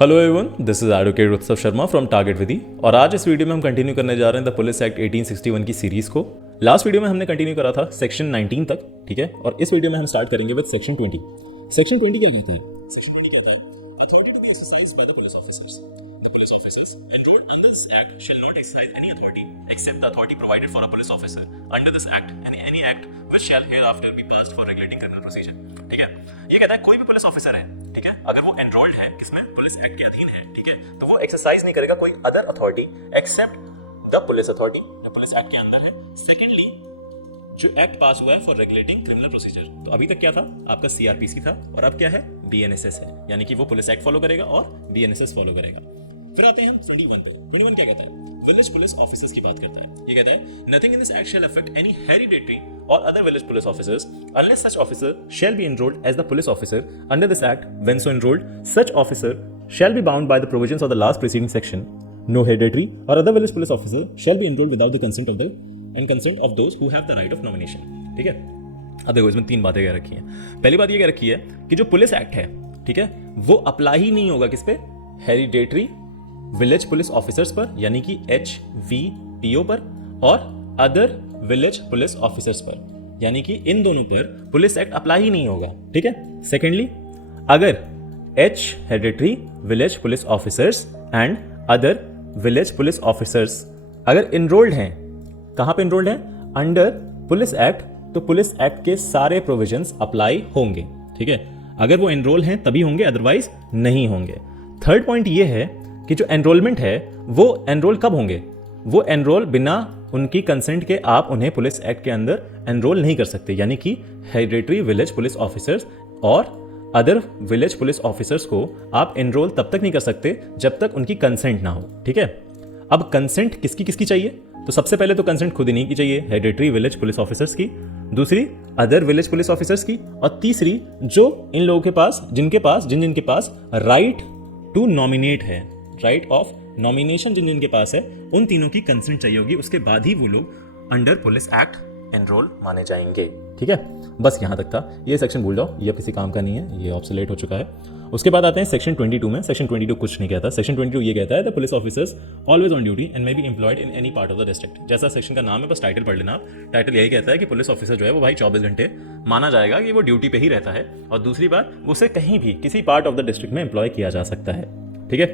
Hello everyone, this is advocate उत्सव Sharma from target विधि और आज इस वीडियो में हम कंटिन्यू करने जा रहे हैं द पुलिस एक्ट 1861 की सीरीज को। लास्ट वीडियो में हमने कंटिन्यू करा था सेक्शन 19 तक, ठीक है, और इस वीडियो में हम स्टार्ट करेंगे विद सेक्शन 20। सेक्शन 20 क्या कहता है? सेक्शन 20 कहता है authority to be exercised by the police officers. The police officers enrolled under this act shall not exercise any authority except the authority provided for a police officer under this act and any act which shall hereafter be passed for regulating criminal procedure। ठीक है, ये कहता है कोई भी police officer है, ठीक है, अगर वो एनरोल्ड है किसमें, पुलिस एक्ट के अधीन है, ठीक है, तो वो एक्सरसाइज नहीं करेगा कोई other authority except the police authority जो पुलिस एक्ट के अंदर है। सेकेंडली, जो एक्ट पास हुआ है फॉर रेगुलेटिंग क्रिमिनल प्रोसीजर, तो अभी तक क्या था आपका सीआरपीसी था और अब क्या है, बीएनएसएस है, यानी कि वो पुलिस एक्ट फॉलो करेगा और बीएनएसएस फॉलो करेगा। फिर आते हैं हम 21 पे। 21 क्या कहता है? विलेज पुलिस ऑफिसर्स की बात करता है। ये कहता है nothing in this act shall affect any hereditary or other village police officers unless such officer shall be enrolled as the police officer under this act. When so enrolled, such officer shall be bound by the provisions of the last preceding section. No hereditary or other village police officer shall be enrolled without the consent of those who have the right of nomination. ठीक है, अब देखो इसमें तीन बातें कह रखी हैं। पहली बात ये कह रखी है कि जो पुलिस एक्ट है, ठीक है, वो अप्लाई ही नहीं होगा किस पे, हेरिडेटरी विलेज पुलिस ऑफिसर्स पर, यानी कि HVPO पर, और अदर विलेज पुलिस ऑफिसर्स पर, यानी कि इन दोनों पर पुलिस एक्ट अप्लाई ही नहीं होगा। ठीक है। सेकेंडली, अगर hereditary village police officers and other village police officers अगर इनरोल्ड हैं, कहां पे इनरोल्ड हैं, अंडर पुलिस एक्ट, तो पुलिस एक्ट के सारे प्रोविजंस अप्लाई होंगे। ठीक है, अगर वो एनरोल हैं तभी होंगे, अदरवाइज नहीं होंगे। थर्ड पॉइंट ये है कि जो एनरोलमेंट है वो एनरोल कब होंगे, वो एनरोल बिना उनकी कंसेंट के आप उन्हें पुलिस एक्ट के अंदर एनरोल नहीं कर सकते, यानी कि हेरिडेटरी विलेज पुलिस ऑफिसर्स और अदर विलेज पुलिस ऑफिसर्स को आप एनरोल तब तक नहीं कर सकते जब तक उनकी कंसेंट ना हो। ठीक है, अब कंसेंट किसकी किसकी चाहिए, तो सबसे पहले तो कंसेंट खुद इन्हीं की चाहिए, हेरिडेटरी विलेज पुलिस ऑफिसर्स की, दूसरी अदर विलेज पुलिस ऑफिसर्स की, और तीसरी जो इन लोगों के पास जिनके पास राइट टू नॉमिनेट है, राइट ऑफ नॉमिनेशन जिनके पास है, उन तीनों की कंसेंट चाहिए होगी, उसके बाद ही वो लोग अंडर पुलिस एक्ट एनरोल माने जाएंगे। ठीक है, बस यहां तक था। ये सेक्शन भूल जाओ, ये अब किसी काम का नहीं है, ये ऑब्सोलेट हो चुका है। उसके बाद आते हैं सेक्शन 22 में। सेक्शन 22 कुछ नहीं कहता। सेक्शन 22 ये कहता है the police officers always on duty and may be employed in any part of the district. जैसा सेक्शन का नाम है, बस टाइटल पढ़ लेना आप। टाइटल यही कहता है कि पुलिस ऑफिसर जो है वो भाई 24 घंटे माना जाएगा कि वो ड्यूटी पे ही रहता है, और दूसरी बात, उसे कहीं भी किसी पार्ट ऑफ द डिस्ट्रिक्ट में एम्प्लॉय किया जा सकता है। ठीक है,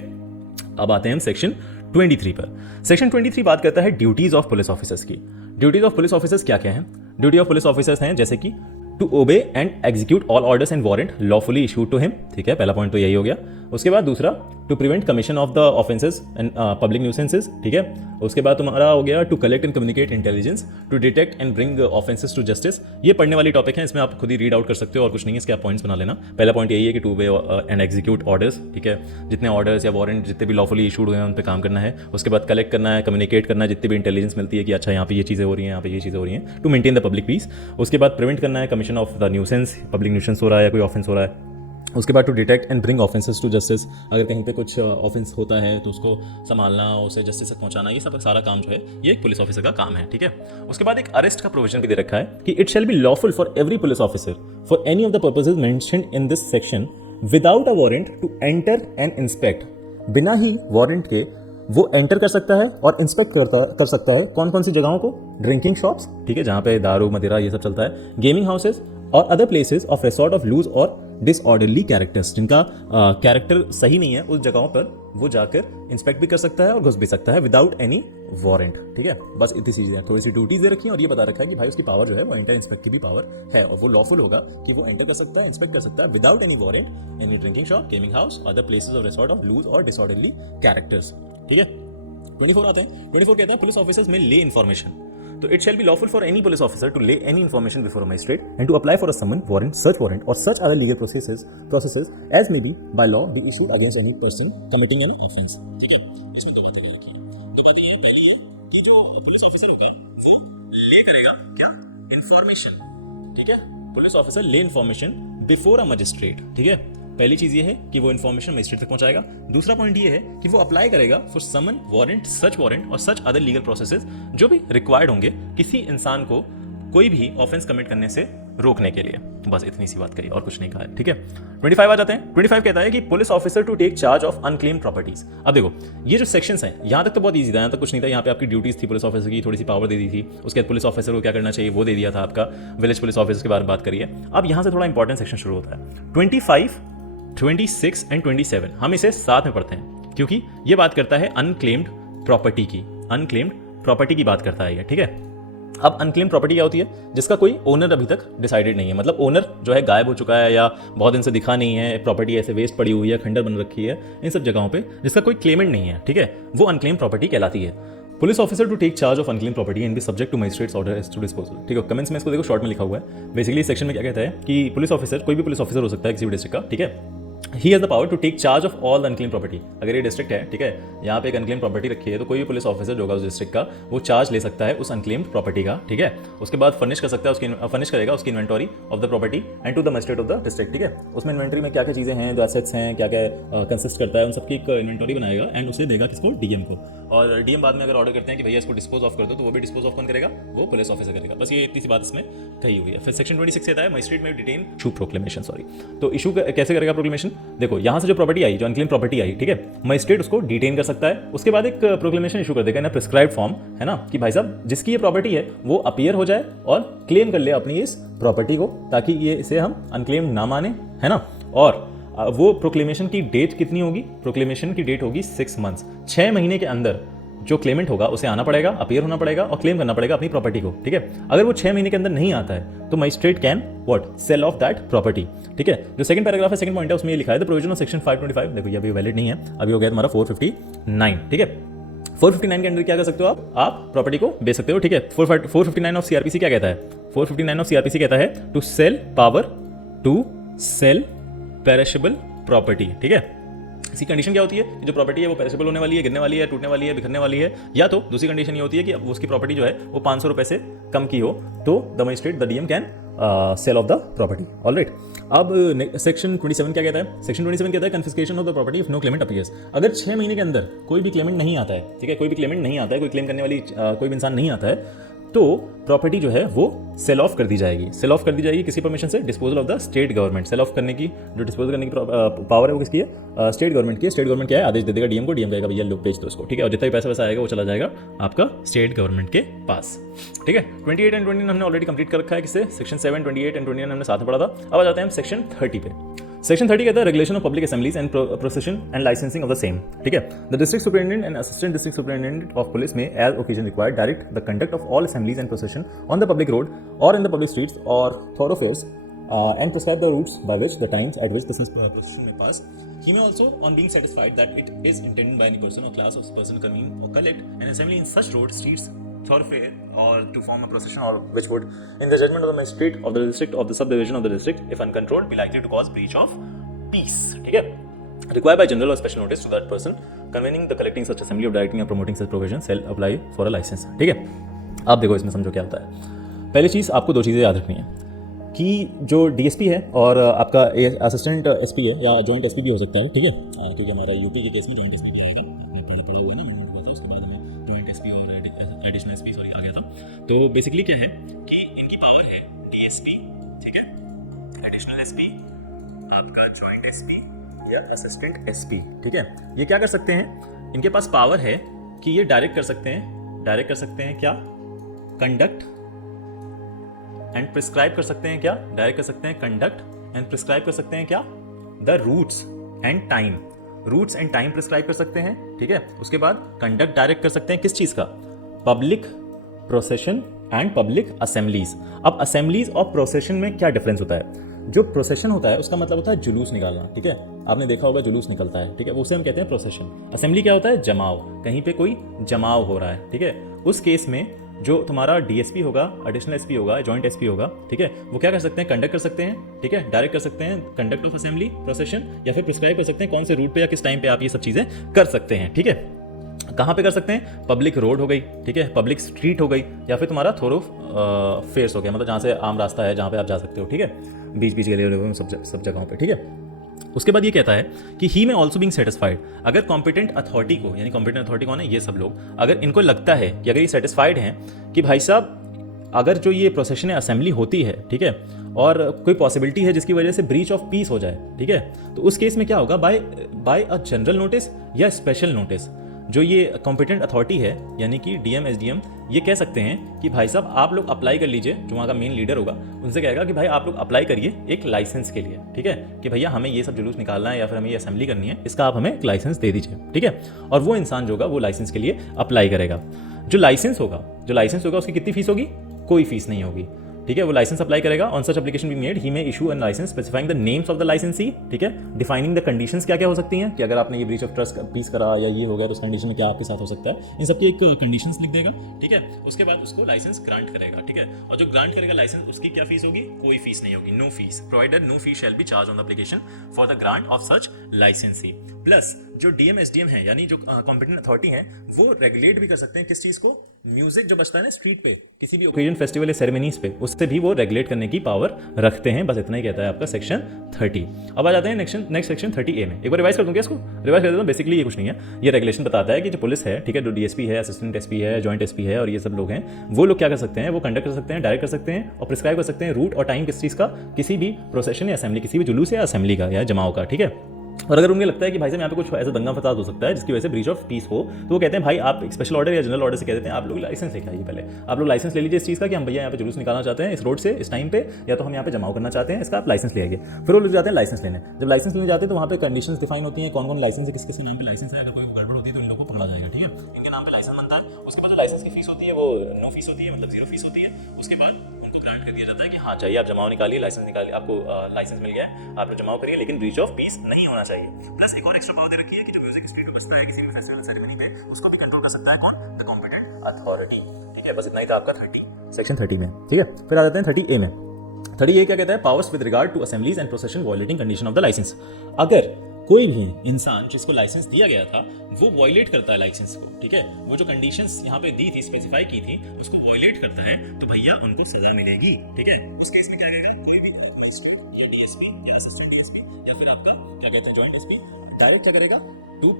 अब आते हैं हम सेक्शन 23 पर। सेक्शन 23 बात करता है ड्यूटीज ऑफ पुलिस ऑफिसर्स की। ड्यूटीज ऑफ पुलिस ऑफिसर्स क्या क्या हैं? ड्यूटी ऑफ पुलिस ऑफिसर्स हैं जैसे कि to obey and execute all orders and warrant lawfully issued to him. ठीक है, पहला पॉइंट तो यही हो गया। उसके बाद दूसरा, to prevent commission of the offences and public nuisances. ठीक है, उसके बाद तुम्हारा हो गया to collect and communicate intelligence to detect and bring offences to justice. ये पढ़ने वाली टॉपिक है, इसमें आप खुद ही रीड आउट कर सकते हो और कुछ नहीं है, इसके आप पॉइंट्स बना लेना। पहला पॉइंट यही है कि to obey and execute orders. ठीक है, जितने ऑर्डर्स या वारंट जितने भी लॉफुली इशूड हुए हैं उन पर काम करना है। उसके बाद कलेक्ट करना है, कम्युनिकेट करना है, जितनी भी इंटेलिजेंस मिलती है कि अच्छा यहाँ पे ये चीज़ें हो रही हैं, यहाँ पे ये चीज़ें हो रही हैं, to maintain the public peace. उसके बाद प्रिवेंट करना है commission of the nuisance, public nuisance हो रहा है या कोई ऑफेंस हो रहा है। उसके बाद to detect and bring offences to justice, अगर कहीं पे कुछ ऑफेंस होता है तो उसको संभालना, उसे जस्टिस तक पहुंचाना, ये सब सारा काम जो है ये एक पुलिस ऑफिसर का काम है। ठीक है, उसके बाद एक अरेस्ट का प्रोविजन भी दे रखा है कि it shall be lawful for every police officer for any of the purposes mentioned in this section without a warrant to enter and inspect. बिना ही वारंट के वो एंटर कर सकता है और इंस्पेक्ट कर सकता है कौन कौन सी जगहों को, ड्रिंकिंग शॉप्स, ठीक है, जहां पे दारू मदिरा ये सब चलता है, गेमिंग हाउसेस और other places of resort of loose और डिसऑर्डरली कैरेक्टर्स, जिनका कैरेक्टर सही नहीं है, उस जगहों पर वो जाकर इंस्पेक्ट भी कर सकता है और घुस भी सकता है विदाउट एनी वारंट। ठीक है, बस इतनी चीजें, थोड़ी सी ड्यूटीज दे रखी हैं और ये बता रखा है कि भाई उसकी पावर जो है वो एंटर इंस्पेक्ट की भी पावर है, और वो लॉफुल होगा कि वो एंटर कर सकता है, इंस्पेक्ट कर सकता है without any warrant any drinking shop, gaming house, other places of resort of loose और डिसऑर्डरली कैरेक्टर्स। ठीक है, 24 आते हैं। 24 कहता है पुलिस ऑफिसर्स में ले इन्फॉर्मेशन, तो it shall be lawful for any police officer to lay any information before a magistrate and to apply for a summon, warrant, search warrant or such other legal processes as may be by law be issued against any person committing an offence। ठीक है, इसमें दो बातें रखी हैं। दो बातें ये है, पहली है कि जो पुलिस ऑफिसर होगा वो ले करेगा क्या, इन्फॉर्मेशन। ठीक है, पुलिस ऑफिसर ले इन्फॉर्मेशन बिफोर अ मजिस्ट्रेट। ठीक है, पहली चीज ये है कि वो इन्फॉर्मेशन मजिस्ट्रेट तक पहुंचाएगा। दूसरा पॉइंट ये है कि वो अप्लाई करेगा for someone, warrant, search warrant और सच अदर लीगल प्रोसेसेस जो भी रिक्वायर्ड होंगे किसी इंसान को कोई भी ऑफेंस कमिट करने से रोकने के लिए। बस इतनी सी बात कही और कुछ नहीं कहा है, ठीक है। 25 आ जाते हैं। 25 कहता है कि police officer to take charge of unclaimed properties. अब देखो ये जो सेक्शंस हैं यहाँ तक तो बहुत ईजी था, यहाँ तक कुछ नहीं था। यहाँ पे आपकी ड्यूटीज थी पुलिस ऑफिसर की, थोड़ी सी पावर दे दी थी। उसके बाद पुलिस ऑफिसर को क्या करना चाहिए वो दे दिया था, आपका विलेज पुलिस ऑफिसर के बारे में बात करिए। अब यहाँ से थोड़ा इंपॉर्टेंट सेक्शन शुरू होता है। 25, 26 एंड 27 हम इसे साथ में पढ़ते हैं क्योंकि ये बात करता है अनक्लेम्ड प्रॉपर्टी की। अनक्लेम्ड प्रॉपर्टी की बात करता है ये, ठीक है। अब अनक्लेम प्रॉपर्टी क्या होती है? जिसका कोई ओनर अभी तक डिसाइडेड नहीं है, मतलब ओनर जो है गायब हो चुका है या बहुत दिन से दिखा नहीं है, प्रॉपर्टी ऐसे वेस्ट पड़ी हुई है, खंडर बन रखी है, इन सब जगहों पे जिसका कोई क्लेमेंट नहीं है, ठीक है, वो अनक्लेम प्रॉपर्टी कहलाती है। Police officer to take charge of unclaimed property and be subject to magistrate's order as to disposal. ठीक है, कमेंट्स में इसको देखो शॉर्ट में लिखा हुआ है। बेसिकली सेक्शन में क्या कहता है कि पुलिस ऑफिसर, कोई भी पुलिस ऑफिसर हो सकता है किसी भी डिस्ट्रिक्ट का, ठीक है, he has the power to take charge of all unclaimed property. अगर ये डिस्ट्रिक्ट है, ठीक है, यहाँ पे एक अनक्लेम प्रॉपर्टी रखी है, तो कोई भी पुलिस ऑफिसर जो होगा उस डिस्ट्रिक्ट का वो चार्ज ले सकता है उस अनक्लेम प्रॉपर्टी का, ठीक है। उसके बाद फर्निश कर सकता है, उसकी फर्निश करेगा उसकी inventory of the property and to the magistrate of the district, ठीक है। उसमें इन्वेंटरी में क्या क्या चीज़ें हैं, जो एसेट्स हैं, क्या क्या कंसिस्ट करता है, उन सबकी एक इन्वेंटरी बनाएगा एंड उसे देगा किसको? डीएम को। और डीएम बाद में अगर ऑर्डर करते हैं कि भैया इसको डिस्पोज ऑफ कर दो, तो वो भी डिस्पोज ऑफ कौन करेगा? वो पुलिस ऑफिसर करेगा। बस ये इतनी सी बात इसमें कही हुई है। फिर सेक्शन 26 कहता है मजिस्ट्रेट में डिटेन इशू प्रोक्लेमेशन, सॉरी, तो इशू कैसे करेगा प्रोक्लेमेशन? देखो यहाँ से जो प्रॉपर्टी आई, जो अनक्लेम प्रॉपर्टी आई, ठीक है, मजिस्ट्रेट उसको डिटेन कर सकता है, उसके बाद एक प्रोक्लेमेशन इशू कर देगा ना, प्रिस्क्राइब फॉर्म, है ना, कि भाई साहब जिसकी ये प्रॉपर्टी है वो अपीयर हो जाए और क्लेम कर ले अपनी इस प्रॉपर्टी को, ताकि ये इसे हम अनक्लेम ना माने, है ना। और वो प्रोक्लेमेशन की डेट कितनी होगी? प्रोक्लेमेशन की डेट होगी 6 मंथ्स, 6 महीने के अंदर जो क्लेमेंट होगा उसे आना पड़ेगा, अपीयर होना पड़ेगा और क्लेम करना पड़ेगा अपनी प्रॉपर्टी को, ठीक है। अगर वो 6 महीने के अंदर नहीं आता है तो magistrate can what? Sell off that property, ठीक है। जो सेकंड पैराग्राफ है, सेकंड पॉइंट है, उसमें ये लिखा है द प्रोविजन ऑफ सेक्शन 525। देखो ये अभी वैलिड नहीं है, अभी हो गया तुम्हारा 459, ठीक है। 459 के अंदर क्या कर सकते हो आप प्रॉपर्टी को बेच सकते हो, ठीक है। 459 ऑफ सीआरपीसी क्या कहता है? 459 ऑफ सीआरपीसी कहता है to sell power to sell perishable property, ठीक है। इसकी कंडीशन क्या होती है? जो प्रॉपर्टी है वो पेरिशेबल होने वाली है, गिरने वाली है, टूटने वाली है, बिखरने वाली है, या तो दूसरी कंडीशन ये होती है कि अब उसकी प्रॉपर्टी जो है वो 500 रुपए से कम की हो, तो the magistrate, the DM can sell off the property. Alright, अब सेक्शन 27 क्या कहता है? सेक्शन 27 कहता है confiscation of the property if no claimant appears. अगर 6 महीने के अंदर कोई भी क्लेमेंट नहीं आता है, ठीक है, कोई भी क्लेमेंट नहीं आता है, कोई क्लेम करने वाली कोई भी इंसान नहीं आता है, तो प्रॉपर्टी जो है वो सेल ऑफ कर दी जाएगी। सेल ऑफ कर दी जाएगी किसकी परमिशन से? Disposal of the state government. Sell off करने की जो डिस्पोजल करने की पावर है वो किसकी है? स्टेट गवर्नमेंट की। स्टेट गवर्नमेंट क्या है? आदेश दे देगा डीएम को, डीएम कहेगा भैया लो बेच दो उसको, ठीक है, और जितना भी पैसा वैसा आएगा वो चला जाएगा आपका स्टेट गवर्नमेंट के पास, ठीक है। 28 एंड 29 हमने ऑलरेडी कंप्लीट कर रखा है, किससे? सेक्शन 7, 28 एंड 29 हमने साथ में पढ़ा था। अब आ जाते हैं हम सेक्शन 30 पे। सेक्शन 30 कहता है regulation of public assemblies and procession and licensing of the same, ठीक है। The district superintendent and assistant district superintendent of police may as occasion required direct the conduct of all assemblies and procession on the public road or in the public streets or thoroughfares and prescribe the routes by which the times at which the procession may pass. He may also, on being satisfied that it is intended by any person or class of person convene or collect an assembly in such road, streets, thoroughfare or to form a procession or which would, in the judgment of the magistrate of the district of the subdivision of the district, if uncontrolled, be likely to cause breach of peace, ठीक है, required by general or special notice to that person convening the collecting such assembly or directing or promoting such provision shall apply for a license, ठीक है। आप देखो इसमें समझो क्या होता है। पहली चीज़ आपको दो चीज़ें याद रखनी है कि जो डीएसपी है और आपका असिस्टेंट एसपी है या जॉइंट एसपी भी हो सकता है, ठीक है, क्योंकि हमारा यूपी के केस में जॉइंट एसपी भी आएगा, पढ़े हुए नहीं, उसके बाद में जॉइंट एसपी और एडिशनल एसपी सॉरी आ गया था। तो बेसिकली क्या है कि इनकी पावर है डीएसपी, ठीक है, एडिशनल एसपी, आपका जॉइंट एसपी या असिस्टेंट एसपी, ठीक है। ये क्या कर सकते हैं? इनके पास पावर है कि ये डायरेक्ट कर सकते हैं क्या? कंडक्ट एंड प्रिस्क्राइब कर सकते हैं क्या? डायरेक्ट कर सकते हैं कंडक्ट एंड प्रिस्क्राइब कर सकते हैं क्या? The routes and time. Routes and time prescribe कर सकते हैं, ठीक है। उसके बाद कंडक्ट डायरेक्ट कर सकते हैं किस चीज का? Public procession and public assemblies. अब असेंबलीज और प्रोसेशन में क्या डिफरेंस होता है? जो प्रोसेशन होता है उसका मतलब होता है जुलूस निकालना, ठीक है, आपने देखा होगा जुलूस निकलता है, ठीक है, उसे हम कहते हैं प्रोसेशन। असेंबली क्या होता है? जमाव, कहीं पे कोई जमाव हो रहा है, ठीक है। उस केस में जो तुम्हारा डीएसपी होगा, एडिशनल एसपी होगा, जॉइंट एसपी होगा, ठीक है, वो क्या कर सकते हैं? कंडक्ट कर सकते हैं, ठीक है, डायरेक्ट कर सकते हैं कंडक्ट ऑफ असेंबली प्रोसेशन, या फिर प्रिस्क्राइब कर सकते हैं कौन से रूट पे या किस टाइम पे आप ये सब चीजें कर सकते हैं, ठीक है। कहाँ पे कर सकते हैं? पब्लिक रोड हो गई, ठीक है, पब्लिक स्ट्रीट हो गई, या फिर तुम्हारा फेयर्स हो गया, मतलब जहाँ से आम रास्ता है जहाँ पे आप जा सकते हो, ठीक है, बीच बीच गले सब जगहों पे, ठीक है। उसके बाद ये कहता है कि ही में ऑल्सो बीइंग सेटिस्फाइड, अगर कॉम्पिटेंट अथॉरिटी को, यानी कॉम्पिटेंट अथॉरिटी कौन है? ये सब लोग, अगर इनको लगता है कि अगर ये सेटिस्फाइड हैं कि भाई साहब अगर जो ये प्रोसेशन असेंबली होती है, ठीक है, और कोई पॉसिबिलिटी है जिसकी वजह से ब्रीच ऑफ पीस हो जाए, ठीक है, तो उस केस में क्या होगा, बाय अ जनरल नोटिस या स्पेशल नोटिस, जो ये कॉम्पिटेंट अथॉरिटी है यानी कि डीएम एसडीएम ये कह सकते हैं कि भाई साहब आप लोग अप्लाई कर लीजिए, जो वहाँ का मेन लीडर होगा उनसे कहेगा कि भाई आप लोग अप्लाई करिए एक लाइसेंस के लिए, ठीक है, कि भैया हमें ये सब जुलूस निकालना है या फिर हमें ये असेंबली करनी है, इसका आप हमें एक लाइसेंस दे दीजिए, ठीक है। और वो इंसान जो होगा वो लाइसेंस के लिए अप्लाई करेगा। जो लाइसेंस होगा उसकी कितनी फीस होगी, कोई फीस नहीं होगी, ठीक है। वो लाइसेंस अप्लाई करेगा, on such application be made he may issue an licence specifying the names of the licensee, ठीक है, डिफाइनिंग द कंडीशंस क्या क्या हो सकती हैं, कि अगर आपने ये ब्रीच ऑफ ट्रस्ट पीस करा या ये हो गया तो उस कंडीशन में क्या आपके साथ हो सकता है, इन सबकी एक कंडीशंस लिख देगा, ठीक है। उसके बाद उसको लाइसेंस ग्रांट करेगा, ठीक है, और जो ग्रांट करेगा लाइसेंस उसकी क्या फीस होगी, कोई फीस नहीं होगी, no fee, provided no fee shall be charged on the application for the grant of such licensee. Plus जो डीएम एसडीएम है यानी जो कॉम्पिटेंट अथॉरिटी है वो रेगुलेट भी कर सकते हैं किस चीज को, म्यूजिक जो बचता है ना स्ट्रीट पे किसी भी ओकेजन फेस्टिवल या सेरेमनीज पे, उससे भी वो रेगुलेट करने की पावर रखते हैं। बस इतना ही कहता है आपका सेक्शन 30। अब आ जाते हैं नेक्स्ट सेक्शन 30A में। एक बार रिवाइज कर दूं क्या इसको, रिवाइज कर देता हूं। बेसिकली ये कुछ नहीं है, ये रेगुलेशन बताता है कि जो पुलिस है, ठीक है, जो डीएसपी है, असिस्टेंट एसपी है, जॉइंट एसपी है और ये सब लोग हैं, वो लोग क्या कर सकते हैं, वो कंडक्ट कर सकते हैं, डायरेक्ट कर सकते हैं और प्रिस्क्राइब कर सकते हैं रूट और टाइम किस चीज़ का, किसी भी प्रोसेशन या असेंबली, किसी भी जुलूस या असेंबली का या जमाव का, ठीक है। और अगर उन्हें लगता है कि भाई साहब यहाँ पे कुछ ऐसा दंगा फसाद हो सकता है जिसकी वजह से ब्रीच ऑफ पीस हो, तो वो कहते हैं भाई आप एक स्पेशल ऑर्डर या जनरल ऑर्डर से कह देते हैं आप लोग लाइसेंस लेके आइए, पहले आप लोग लाइसेंस ले लीजिए इस चीज़ का कि हम भैया यहाँ पे जुलूस निकालना चाहते हैं इस रोड से इस टाइम पे, या तो हम यहाँ पे जमाव करना चाहते हैं, इसका आप लाइसेंस ले आइए। फिर वो लोग जाते हैं लाइसेंस लेने। जब लाइसेंस लेने जाते हैं तो वहाँ पे कंडीशंस डिफाइन होती हैं, कौन कौन लाइसेंस है, किस किस नाम पे लाइसेंस है, अगर कोई गड़बड़ होती है तो इन लोगों को पकड़ा जाएगा, ठीक है, इनके नाम पे लाइसेंस बनता है। उसके बाद जो लाइसेंस की फीस होती है वो नो फीस होती है, मतलब 0 फीस होती है। उसके बाद ग्रांट कर दिया जाता है कि हाँ चाहिए आप जमाव निकालिए, लाइसेंस निकालिए, आपको लाइसेंस मिल गया है, आप लोग जमाव करिए, लेकिन ब्रीच ऑफ पीस नहीं होना चाहिए। प्लस एक और एक्स्ट्रा पावर दे रखी है कि जो म्यूजिक स्ट्रीट में बजता है किसी भी फेस्टिवल सेरेमनी पे, उसको भी कंट्रोल कर सकता है कौन, द कॉम्पिटेंट अथॉरिटी, ठीक है। बस इतना ही था आपका 30 सेक्शन 30 में, ठीक है। फिर आ जाते हैं 30A में। 30A क्या कहता है, powers with regard to assemblies and procession violating condition of the licence. अगर कोई भी इंसान जिसको लाइसेंस दिया गया था वो वायलेट करता है लाइसेंस को, ठीक है, वो जो कंडीशंस यहाँ पे दी थी, स्पेसिफाई की थी, उसको वायलेट करता है तो भैया उनको सजा मिलेगी, ठीक है। उस केस में क्या कहेगा, कोई भी मजिस्ट्रेट या डीएसपी या असिस्टेंट डीएसपी या फिर आपका क्या कहते हैं जॉइंट एसपी डायरेक्ट क्या करेगा,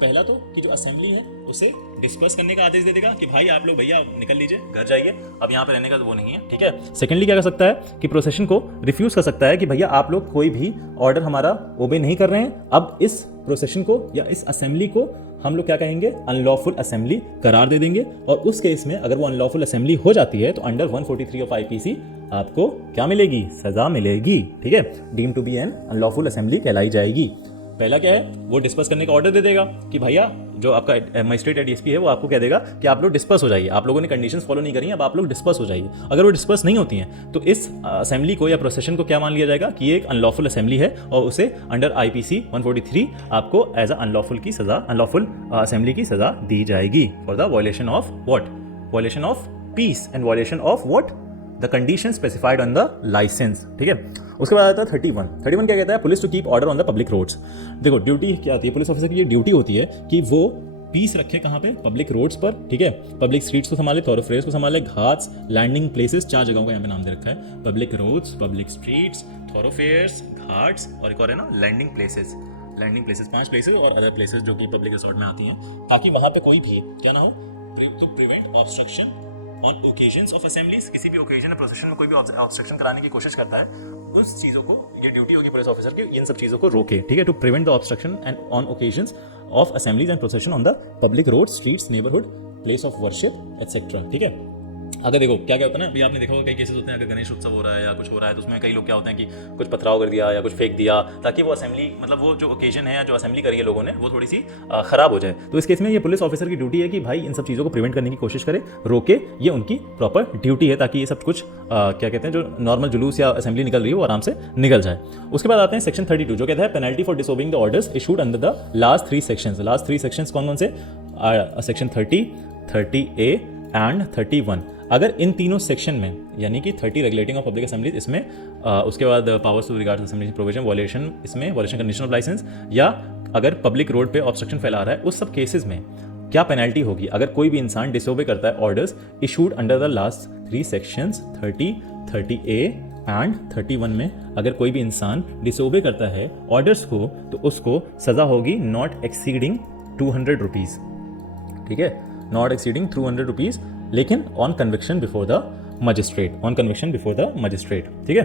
पहला तो कि जो असेंबली है उसे डिस्पर्स करने का आदेश दे देगा कि भाई आप लोग भैया निकल लीजिए, घर जाइए, अब यहाँ पे रहने का वो नहीं है, ठीक है। सेकेंडली क्या कर सकता है कि प्रोसेशन को रिफ्यूज कर सकता है कि भैया आप लोग कोई भी ऑर्डर हमारा ओबे नहीं कर रहे हैं, अब इस प्रोसेशन को या इस असेंबली को हम लोग क्या कहेंगे, अनलॉफुल असेंबली करार दे देंगे। और उस केस में अगर वो अनलॉफुल असेंबली हो जाती है तो अंडर 143 ऑफ आईपीसी आपको क्या मिलेगी, सजा मिलेगी, ठीक है, deem to be an unlawful assembly कहलाई जाएगी। पहला क्या है, वो डिस्पर्स करने का ऑर्डर दे देगा कि भैया जो आपका मजिस्ट्रेट या डीएसपी है वो आपको कह देगा कि आप लोग डिस्पर्स हो जाइए, आप लोगों ने कंडीशंस फॉलो नहीं करी, अब आप लोग डिस्पर्स हो जाइए। अगर वो डिस्पर्स नहीं होती हैं तो इस असेंबली को या प्रोसेशन को क्या मान लिया जाएगा कि ये एक अनलॉफुल असेंबली है और उसे अंडर आईपीसी 143 आपको एज अ अनलॉफुल की सजा, अनलॉफुल असेंबली की सजा दी जाएगी for the violation of what, violation of peace and violation of what, the condition specified on the licence, ठीक है। उसके बाद आता है 31 क्या कहता है, police to keep order on the public roads. देखो ड्यूटी क्या आती है, पुलिस ऑफिसर की ये ड्यूटी होती है कि वो पीस रखे कहाँ पे, पब्लिक रोड्स पर, ठीक है, पब्लिक स्ट्रीट्स को संभाले, थॉरोफेयर्स को संभाले, घाट्स, लैंडिंग प्लेसेस, 4 जगहों का यहाँ पे नाम दे रखा है, public roads, public streets, thoroughfares, ghats और एक और है ना लैंडिंग प्लेसेस। 5 प्लेसेस और अदर प्लेसेस जो कि पब्लिक रिसोर्ट में आती हैं, ताकि वहाँ पे कोई भी क्या ना हो, to prevent obstruction on occasions of assemblies, किसी भी ओकेजन या प्रोसेशन में कोई भी ऑब्स्ट्रक्शन कराने की कोशिश करता है, उस चीज़ों को, ये ड्यूटी होगी पुलिस ऑफिसर की, इन सब चीज़ों को रोके, ठीक है, to prevent the obstruction and on occasions of assemblies and procession on the public road, streets, neighbourhood, place of worship etcetera, ठीक है। अगर देखो क्या क्या होता है ना, अभी आपने देखा होगा कई केसेस होते हैं, अगर गणेश उत्सव हो रहा है या कुछ हो रहा है तो उसमें कई लोग क्या होते हैं कि कुछ पथराव कर दिया या कुछ फेंक दिया, ताकि वो असेंबली, मतलब वो जो ओकेजन है या जो असेंबली करी है लोगों ने वो थोड़ी सी खराब हो जाए। तो इस केस में ये पुलिस ऑफिसर की ड्यूटी है कि भाई इन सब चीज़ों को प्रिवेंट करने की कोशिश करे, रोके, ये उनकी प्रॉपर ड्यूटी है, ताकि ये सब कुछ क्या कहते हैं जो नॉर्मल जुलूस या असेंबली निकल रही है वो आराम से निकल जाए। उसके बाद आते हैं सेक्शन 32 जो कहता है penalty for disobeying the orders issued under the last 3 sections. Last 3 sections कौन कौन से, सेक्शन 30, 30A एंड 31। अगर इन तीनों सेक्शन में यानी कि 30 रेगुलेटिंग ऑफ पब्लिक असेंबलीज, इसमें उसके बाद powers to regard assembly provision, violation, इसमें वॉयलेशन कंडीशन ऑफ लाइसेंस, या अगर पब्लिक रोड पे ऑब्स्ट्रक्शन फैला रहा है, उस सब केसेस में क्या पेनल्टी होगी अगर कोई भी इंसान डिसोबे करता है orders issued under the last 3 sections 30, 30A and 31 में अगर कोई भी इंसान डिसोबे करता है ऑर्डर्स को तो उसको सजा होगी नॉट एक्सीडिंग 200 रुपीज़, ठीक है, नॉट एक्सीडिंग 200 रुपीज़, लेकिन on conviction before the magistrate, on conviction before the magistrate, ठीक है।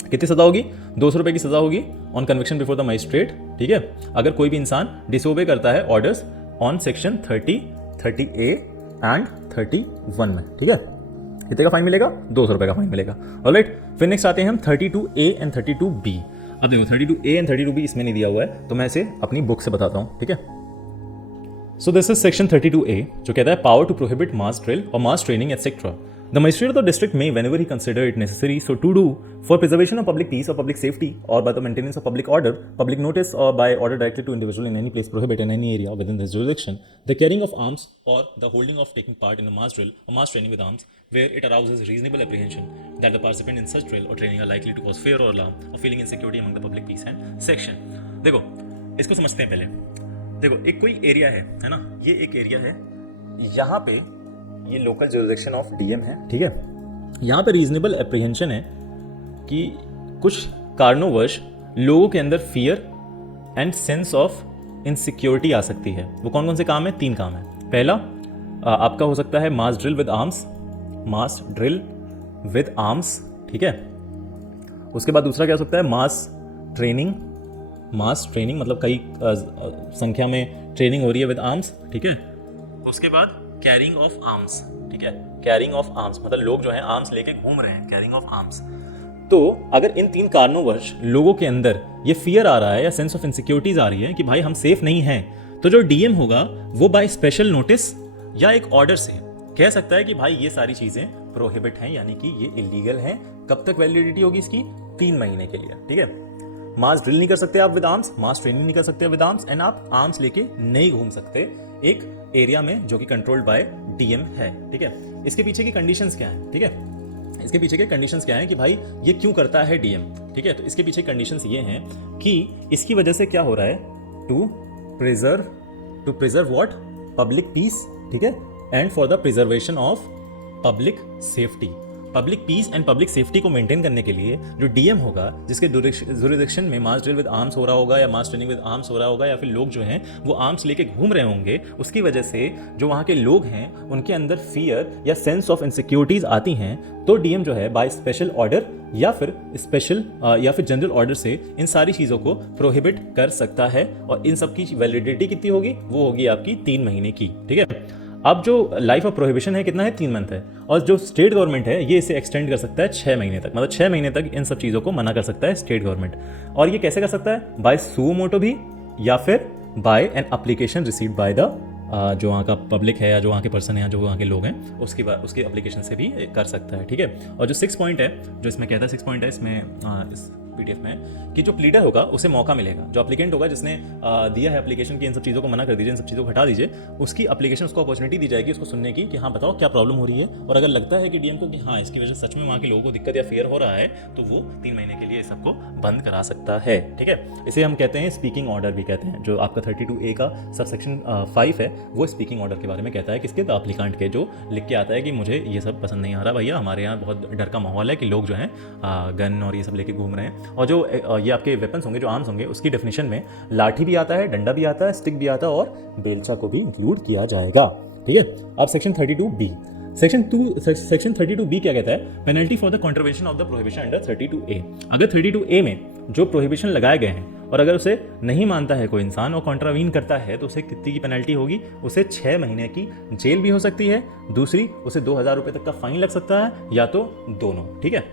कितनी सज़ा होगी? 200 रुपये की सज़ा होगी on conviction before the magistrate, ठीक है, अगर कोई भी इंसान डिसोबे करता है orders on section 30, 30A and 31 में, ठीक है। कितने का फाइन मिलेगा? 200 रुपये का फाइन मिलेगा। ऑलराइट, फिर नेक्स्ट आते हैं हम 32A एंड 32B। अब देखो 32A एंड 32B इसमें नहीं दिया हुआ है, तो मैं इसे अपनी बुक से बताता हूँ, ठीक है। So this is section 32A, जो कहता है power to prohibit mass drill or mass training etcetera. The magistrate of the district may, whenever he consider it necessary, so to do for preservation of public peace or public safety, or by the maintenance of public order, public notice, or by order directed to individual in any place prohibit in any area within his jurisdiction, the carrying of arms or the holding of taking part in a mass drill or mass training with arms, where it arouses reasonable apprehension that the participant in such drill or training are likely to cause fear or alarm or feeling insecurity among the public peace and section। देखो इसको समझते हैं पहले। देखो एक कोई area है ना, ये एक एरिया है, यहाँ पे ये लोकल जुरिसडिक्शन ऑफ डीएम है, ठीक है। यहाँ पे रीजनेबल एप्रीहेंशन है कि कुछ कारणोंवश लोगों के अंदर fear and sense of insecurity आ सकती है। वो कौन कौन से काम है? 3 काम है। पहला आपका हो सकता है mass drill with arms, mass drill with arms, ठीक है। उसके बाद दूसरा क्या हो सकता है? मास ट्रेनिंग, मास ट्रेनिंग मतलब कई संख्या में ट्रेनिंग हो रही है विद आर्म्स, ठीक है। उसके बाद कैरिंग ऑफ आर्म्स, ठीक है, कैरिंग ऑफ आर्म्स मतलब लोग जो है आर्म्स लेके घूम रहे हैं, कैरिंग ऑफ आर्म्स। तो अगर इन 3 कारणोंवश लोगों के अंदर ये फियर आ रहा है या सेंस ऑफ इनसिक्योरिटीज आ रही है कि भाई हम सेफ नहीं हैं, तो जो डीएम होगा वो बाय स्पेशल नोटिस या एक ऑर्डर से कह सकता है कि भाई ये सारी चीजें प्रोहिबिट हैं, यानी कि ये इलीगल हैं। कब तक वैलिडिटी होगी इसकी? 3 महीने के लिए, ठीक है। मास ड्रिल नहीं कर सकते आप विद आर्म्स, मास ट्रेनिंग नहीं कर सकते विद आर्म्स, एंड आप आर्म्स लेके नहीं घूम सकते एक एरिया में जो कि कंट्रोल्ड बाय डीएम है, ठीक है। इसके पीछे की कंडीशंस क्या है, ठीक है, इसके पीछे के कंडीशंस क्या है कि भाई ये क्यों करता है डीएम, ठीक है। तो इसके पीछे कंडीशंस ये हैं कि इसकी वजह से क्या हो रहा है, to preserve what? Public peace, ठीक है, and for the preservation of public safety. Public peace and public safety को मेंटेन करने के लिए जो डीएम होगा, जिसके जुरिसडिक्शन में मास ड्रिल विद आर्म्स हो रहा होगा या मास ट्रेनिंग विद आर्म्स हो रहा होगा, या फिर लोग जो हैं वो आर्म्स लेके घूम रहे होंगे, उसकी वजह से जो वहाँ के लोग हैं उनके अंदर फियर या सेंस ऑफ इनसिक्योरिटीज आती हैं, तो डीएम जो है बाय स्पेशल ऑर्डर या फिर स्पेशल या फिर जनरल ऑर्डर से इन सारी चीज़ों को प्रोहिबिट कर सकता है। और इन सब की वैलिडिटी कितनी होगी? वो होगी आपकी 3 महीने की, ठीक है। अब जो लाइफ ऑफ प्रोहिबिशन है कितना है? 3 मंथ है। और जो स्टेट गवर्नमेंट है ये इसे एक्सटेंड कर सकता है 6 महीने तक, मतलब 6 महीने तक इन सब चीज़ों को मना कर सकता है स्टेट गवर्नमेंट। और ये कैसे कर सकता है? बाय सुओ मोटो भी, या फिर by an application received by the जो वहाँ का पब्लिक है या जो वहाँ के पर्सन है या जो वहाँ के लोग हैं उसके एप्लीकेशन से भी कर सकता है, ठीक है। और जो 6 पॉइंट है, जो इसमें कहता है 6 पॉइंट है इसमें इस पीडीएफ में, कि जो प्लीडर होगा उसे मौका मिलेगा, जो एप्लीकेंट होगा जिसने दिया है एप्लीकेशन की इन सब चीज़ों को मना कर दीजिए, इन सब चीज़ों को हटा दीजिए, उसकी एप्लीकेशन उसको अपॉर्चुनिटी दी जाएगी उसको सुनने की कि हाँ बताओ क्या प्रॉब्लम हो रही है। और अगर लगता है कि डीएम को कि हाँ इसकी वजह से सच में वहाँ के लोगों को दिक्कत या फेयर हो रहा है, तो वो 3 महीने के लिए सबको बंद करा सकता है, ठीक है। इसे हम कहते हैं स्पीकिंग ऑर्डर भी कहते हैं। जो आपका 32A का सबसेक्शन 5 है वो स्पीकिंग ऑर्डर के बारे में कहता है, किसके? द एप्लीकेंट के, जो लिख के आता है कि मुझे ये सब पसंद नहीं आ रहा भैया, हमारे यहाँ बहुत डर का माहौल है कि लोग जो हैं गन और ये सब लेके घूम रहे हैं। और जो ये आपके वेपन्स होंगे, जो आर्म्स होंगे, उसकी डेफिनेशन में लाठी भी आता है, डंडा भी आता है, स्टिक भी आता है और बेलचा को भी इंक्लूड किया जाएगा, ठीक है। अब सेक्शन 32B, सेक्शन 32B क्या कहता है? Penalty for the contravention of the prohibition under 32A। अगर 32A में जो प्रोहिबिशन लगाए गए हैं और अगर उसे नहीं मानता है कोई इंसान और कॉन्ट्रावीन करता है, तो उसे कितनी की पेनल्टी होगी? उसे 6 महीने की जेल भी हो सकती है, दूसरी उसे 2000 रुपये तक का फाइन लग सकता है, या तो दोनों, ठीक है।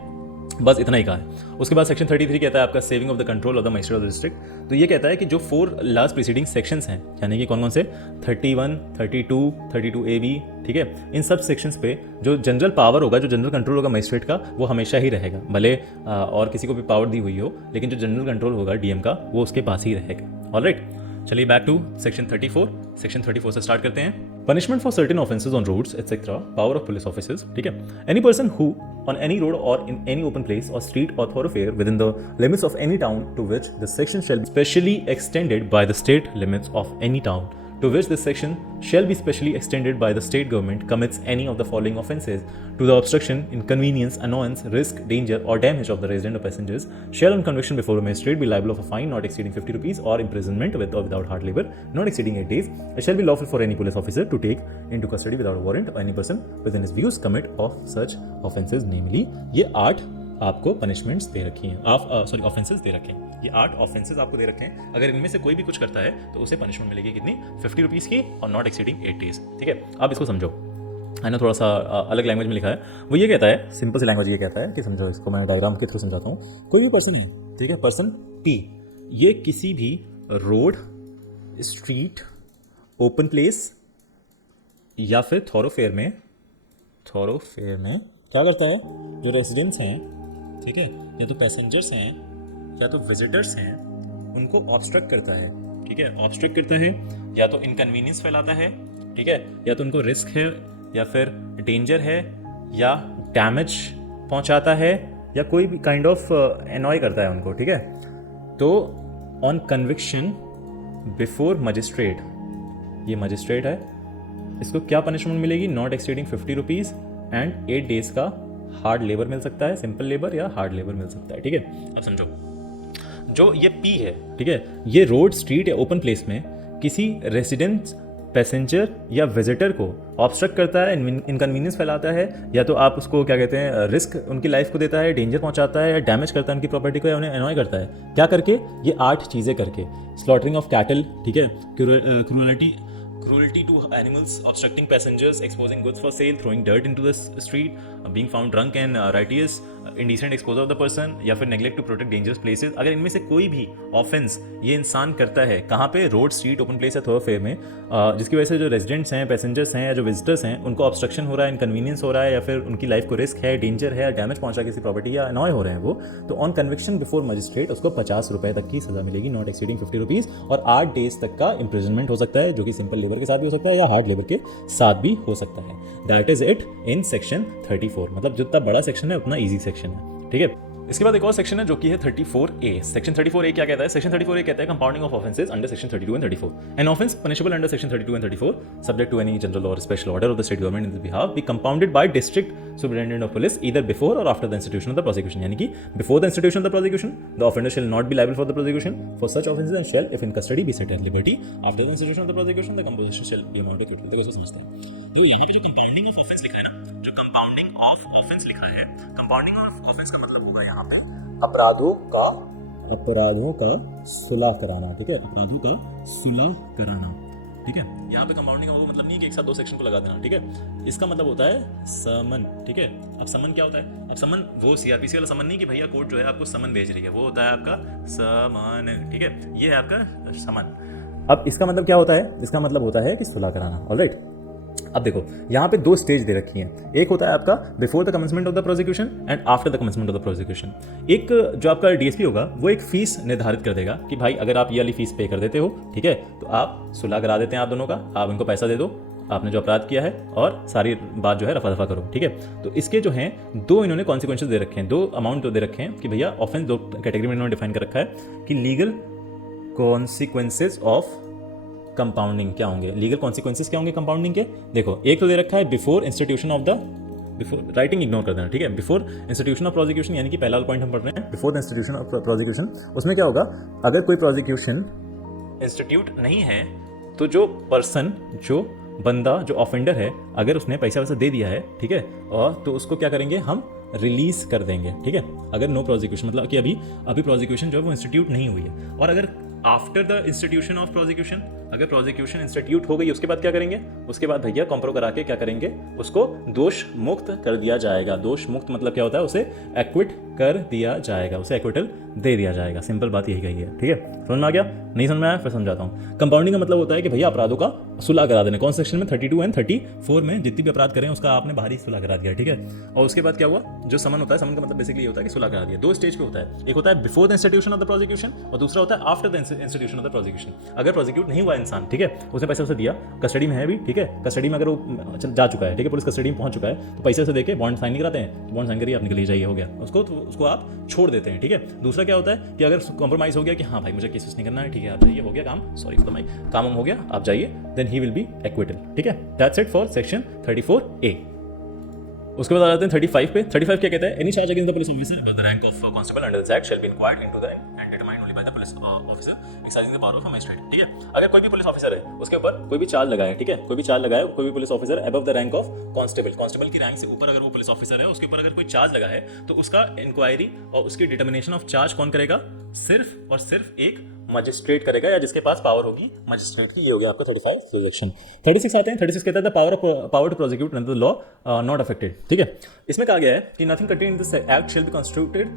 बस इतना ही कहा है। उसके बाद सेक्शन 33 कहता है आपका saving of the control of the magistrate of the district. तो ये कहता है कि जो 4 लास्ट प्रीसीडिंग सेक्शंस हैं, यानी कि कौन कौन से? 31, 32, 32AB, ठीक है। इन सब सेक्शंस पे जो जनरल पावर होगा, जो जनरल कंट्रोल होगा मजिस्ट्रेट का, वो हमेशा ही रहेगा, भले और किसी को भी पावर दी हुई हो, लेकिन जो जनरल कंट्रोल होगा डीएम का वो उसके पास ही रहेगा। ऑलराइट, चलिए बैक टू सेक्शन 34। सेक्शन 34 से स्टार्ट करते हैं। Punishment for certain offences on roads etcetera, power of police officers, ठीक है। Any person who on any road or in any open place or street or thoroughfare within the limits of any town to which this section shall be specially extended by the state limits of any town to which this section shall be specially extended by the state government commits any of the following offences to the obstruction, inconvenience, annoyance, risk, danger or damage of the resident or passengers shall on conviction before a magistrate be liable of a fine not exceeding 50 rupees or imprisonment with or without hard labour not exceeding 8 days. It shall be lawful for any police officer to take into custody without a warrant or any person within his views commit of such offences, namely ये 8 आपको punishments दे रखी हैं, offences दे रखे हैं। ये 8 offences आपको दे रखे हैं। अगर इनमें से कोई भी कुछ करता है तो उसे पनिशमेंट मिलेगी कितनी, 50 रुपीज़ की और नॉट एक्सीडिंग 8 डेज। ठीक है, अब इसको समझो। मैंने थोड़ा सा अलग लैंग्वेज में लिखा है। वो ये कहता है, सिंपल सी लैंग्वेज ये कहता है कि समझो इसको, मैं डायग्राम के थ्रू समझाता हूँ। कोई भी पर्सन है, ठीक है, पर्सन P, ये किसी भी रोड, स्ट्रीट, ओपन प्लेस या फिर थॉरोफेयर में क्या करता है, जो रेजिडेंट्स हैं, ठीक है, या तो पैसेंजर्स हैं या तो विजिटर्स हैं, उनको ऑब्स्ट्रक्ट करता है। ठीक है, ऑब्स्ट्रक्ट करता है, या तो इनकन्वीनियंस फैलाता है, ठीक है, या तो उनको रिस्क है या फिर डेंजर है या डैमेज पहुंचाता है या कोई भी काइंड ऑफ एनॉय करता है उनको। ठीक है, तो ऑन कन्विक्शन बिफोर मजिस्ट्रेट, ये मजिस्ट्रेट है, इसको क्या पनिशमेंट मिलेगी, not exceeding 50 rupees and 8 days का हार्ड लेबर मिल सकता है, सिंपल लेबर या हार्ड लेबर मिल सकता है। ठीक है, अब समझो, जो ये P है, ठीक है, ये रोड, स्ट्रीट या ओपन प्लेस में किसी रेसिडेंट, पैसेंजर या विजिटर को ऑब्स्ट्रक्ट करता है, इनकन्वीनियंस फैलाता है, या तो आप उसको क्या कहते हैं, रिस्क उनकी लाइफ को देता है, डेंजर पहुंचाता है, या डैमेज करता है उनकी प्रॉपर्टी को, या उन्हें एनॉय करता है। क्या करके, ये 8 चीज़ें करके, स्लॉटरिंग ऑफ कैटल, ठीक है, cruelty to animals, obstructing passengers, exposing goods for sale, throwing dirt into the street, being found drunk and riotous, indecent exposure of the person, या फिर neglect to protect dangerous places। अगर इनमें से कोई भी offence ये इंसान करता है, कहाँ पे, रोड, स्ट्रीट, ओपन प्लेस या थोरोफेयर में, जिसकी वजह से जो रेजिडेंट्स हैं, पैसेंजर्स हैं या जो विजिटर्स हैं, उनको ऑब्स्ट्रक्शन हो रहा है, इनकन्वीनियंस हो रहा है, या फिर उनकी लाइफ को रिस्क है, डेंजर है, या डैमेज पहुंचा किसी प्रॉपर्टी या अनॉय हो रहे हैं वो, तो ऑन कन्विक्शन बिफोर मजिस्ट्रेट उसको 50 रुपये तक की सजा मिलेगी, नॉट एक्सीडिंग 50 रुपीज़, और 8 डेज तक का इंप्रिजनमेंट हो सकता है, जो कि सिंपल लेबर के साथ भी हो सकता है या हार्ड लेबर के साथ भी हो सकता है। That is it in section 34। मतलब जितना बड़ा सेक्शन है उतना ईजी सेक्शन है। ठीक है, इसके बाद एक और सेक्शन है जो कि है 34A। सेक्शन 34A क्या कहता है? सेक्शन 34A कहता है compounding of offences under section 32 and 34। An offence punishable under section 32 and 34 subject to any general or special order of the state government in this behalf be compounded by district superintendent of police either before or after the institution of the prosecution. यानी कि before the institution of the prosecution the offender shall not be liable for the prosecution for such offences and shall if in custody be set at liberty after the institution of the prosecution the composition shall be amount acute. देखो इसको समझते हैं। तो यहाँ पे जो compounding of offence लिखा है ना, जो कंपाउंडिंग ऑफ ऑफेंस लिखा है, कंपाउंडिंग ऑफ ऑफेंस का मतलब होगा यहाँ पे अपराधों का सुलह कराना। ठीक है, अपराधों का सुलह कराना। ठीक है, यहाँ पे कंपाउंडिंग का मतलब नहीं कि एक साथ 2 सेक्शन को लगा देना। ठीक है, इसका मतलब होता है समन। ठीक है, अब समन क्या होता है? अब समन वो सीआरपीसी वाला समन नहीं कि भैया कोर्ट जो है आपको समन भेज रही है, वो होता है आपका समन। ठीक है, ये है आपका समन। अब इसका मतलब क्या होता है? इसका मतलब होता है कि सुलह कराना। ऑलराइट, अब देखो यहाँ पे 2 स्टेज दे रखी हैं। एक होता है आपका before the commencement of the prosecution and after the commencement of the prosecution. एक जो आपका डीएसपी होगा वो एक फीस निर्धारित कर देगा कि भाई अगर आप ये वाली फीस पे कर देते हो, ठीक है, तो आप सुलह करा देते हैं आप दोनों का, आप इनको पैसा दे दो, आपने जो अपराध किया है, और सारी बात जो है रफा दफा करो। ठीक है, तो इसके जो हैं 2 इन्होंने कॉन्सिक्वेंसेस दे रखे हैं, 2 अमाउंट जो दे रखे हैं कि भैया ऑफेंस 2 कैटेगरी में इन्होंने डिफाइन कर रखा है कि लीगल कॉन्सिक्वेंसेज ऑफ कंपाउंडिंग क्या होंगे, लीगल कॉन्सिक्वेंसेस क्या होंगे कंपाउंडिंग के। देखो एक तो दे रखा है before institution of the, before writing ignore कर देना। ठीक है, बिफोर इंस्टीट्यूशन ऑफ प्रोसिक्यूशन, यानी कि पहला पॉइंट हम पढ़ रहे हैं before the institution of prosecution. उसमें क्या होगा, अगर कोई प्रोसिक्यूशन इंस्टीट्यूट नहीं है तो जो पर्सन, जो बंदा, जो ऑफेंडर है, अगर उसने पैसा वैसा दे दिया है, ठीक है, और तो उसको क्या करेंगे, हम रिलीज कर देंगे। ठीक है, अगर नो प्रोसिक्यूशन मतलब कि अभी प्रोसिक्यूशन जो है वो इंस्टीट्यूट नहीं हुई है, और अगर after the institution of prosecution, अगर प्रोसिक्यूशन इंस्टीट्यूट हो गई, उसके बाद क्या करेंगे, उसके बाद भैया कॉम्प्रो करा के क्या करेंगे, उसको दोष मुक्त कर दिया जाएगा। दोष मुक्त मतलब क्या होता है, उसे एक्विट कर दिया जाएगा, उसे एक्विटल दे दिया जाएगा। सिंपल बात यही कही है। ठीक है, समझ में आ गया? नहीं समझ में आया? फिर समझाता हूँ। कंपाउंडिंग का मतलब होता है कि भैया अपराधों का सुलह करा देना। कौन सेक्शन में? 32 एंड 34 में जितनी भी अपराध करें उसका आपने बाहरी सुलह करा दिया। ठीक है, और उसके बाद क्या हुआ, जो समन होता है, समन का मतलब बेसिकली ये होता है कि सुलह करा दिया। 2 स्टेज पे होता है, एक होता है before the institution of the prosecution और दूसरा होता है after the institution of the prosecution. अगर प्रोसिक्यूट नहीं हुआ इंसान, ठीक है, उसने पैसा दिया, कस्टडी में है भी, ठीक है, कस्टडी में अगर वो जा चुका है, ठीक है, पुलिस कस्टडी में पहुंच चुका है, तो पैसे से देके बॉन्ड साइन नहीं कराते हैं, बॉन्ड साइन करिए आप निकल जाइए, हो गया उसको, तो उसको आप छोड़ देते हैं। ठीक है, दूसरा क्या होता है कि अगर कॉम्प्रोमाइज हो गया कि हाँ भाई मुझे केस नहीं करना है, ठीक है, आप जाइए, हो गया काम, सॉरी फॉर द माइक, काम हो गया, आप जाइए, then he will be acquittal. ठीक है, that's it for section 34A। उसके बाद आ जाते हैं 35 पे। 35 क्या कहता है? Any charge against the police officer with the rank of constable under this act shall B inquired into the end determined only by the police officer exercising the power of a magistrate. ठीक है, अगर कोई भी police officer है उसके ऊपर कोई भी चार्ज लगाए, ठीक है, कोई भी चार्ज लगाए, कोई भी police officer above the rank of constable, constable की रैंक से ऊपर अगर वो पुलिस ऑफिसर है, उसके ऊपर अगर कोई चार्ज लगा है, तो उसका इंक्वायरी और उसकी डिटर्मिनेशन ऑफ चार्ज कौन करेगा? सिर्फ और सिर्फ एक मजिस्ट्रेट करेगा, या जिसके पास पावर होगी मजिस्ट्रेट की। ये हो गया आपका 35 सेक्शन। 36 आते हैं। 36 कहता है power to prosecute under the law not affected. ठीक है, इसमें कहा गया है कि nothing contained in this act shall be constituted